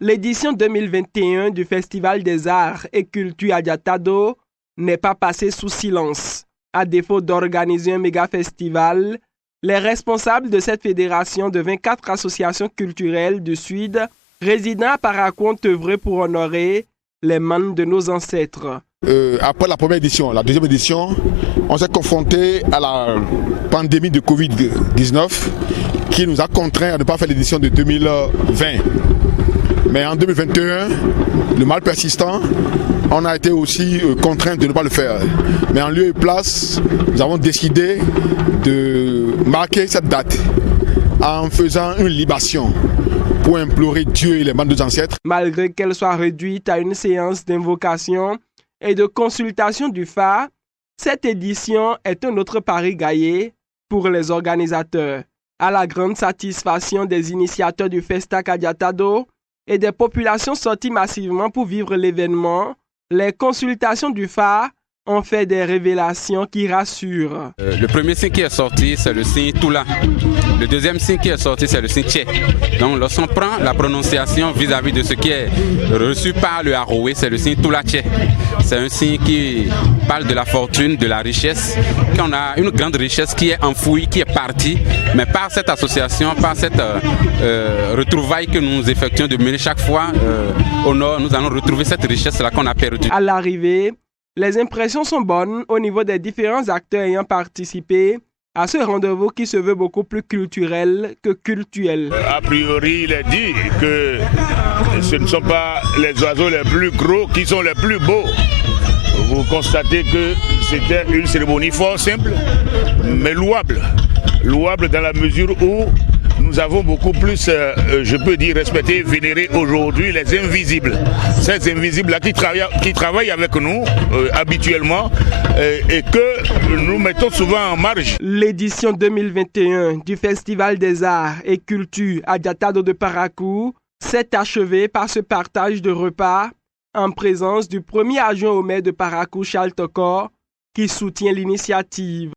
L'édition 2021 du Festival des Arts et Culture Adiatado n'est pas passée sous silence. À défaut d'organiser un méga-festival, les responsables de cette fédération de 24 associations culturelles du Sud résidant à Parakou ont œuvré pour honorer les membres de nos ancêtres. Après la première édition, la deuxième édition, on s'est confronté à la pandémie de Covid-19 qui nous a contraints à ne pas faire l'édition de 2020. Mais en 2021, le mal persistant, on a été aussi contraints de ne pas le faire. Mais en lieu et place, nous avons décidé de marquer cette date en faisant une libation pour implorer Dieu et les membres de nos ancêtres. Malgré qu'elle soit réduite à une séance d'invocation et de consultation du phare, cette édition est un autre pari gagné pour les organisateurs. À la grande satisfaction des initiateurs du Festac Adiatado et des populations sorties massivement pour vivre l'événement, les consultations du phare ont fait des révélations qui rassurent. Le premier signe qui est sorti, c'est le signe Toula. Le deuxième signe qui est sorti, c'est le signe Tché. Donc lorsqu'on prend la prononciation vis-à-vis de ce qui est reçu par le Haroué, c'est le signe Toula Tché. C'est un signe qui parle de la fortune, de la richesse, qu'on a une grande richesse qui est enfouie, qui est partie, mais par cette association, par cette retrouvaille que nous effectuons de mener chaque fois au nord, nous allons retrouver cette richesse-là qu'on a perdue. À l'arrivée, les impressions sont bonnes au niveau des différents acteurs ayant participé à ce rendez-vous qui se veut beaucoup plus culturel que cultuel. A priori, il est dit que ce ne sont pas les oiseaux les plus gros qui sont les plus beaux. Vous constatez que c'était une cérémonie fort simple, mais louable. Louable dans la mesure où nous avons beaucoup plus, je peux dire, respecté, vénéré aujourd'hui les invisibles. Ces invisibles-là qui travaillent avec nous habituellement et que nous mettons souvent en marge. L'édition 2021 du Festival des Arts et Culture Adiatado de Parakou s'est achevée par ce partage de repas en présence du premier adjoint au maire de Parakou, Charles Tokor, qui soutient l'initiative.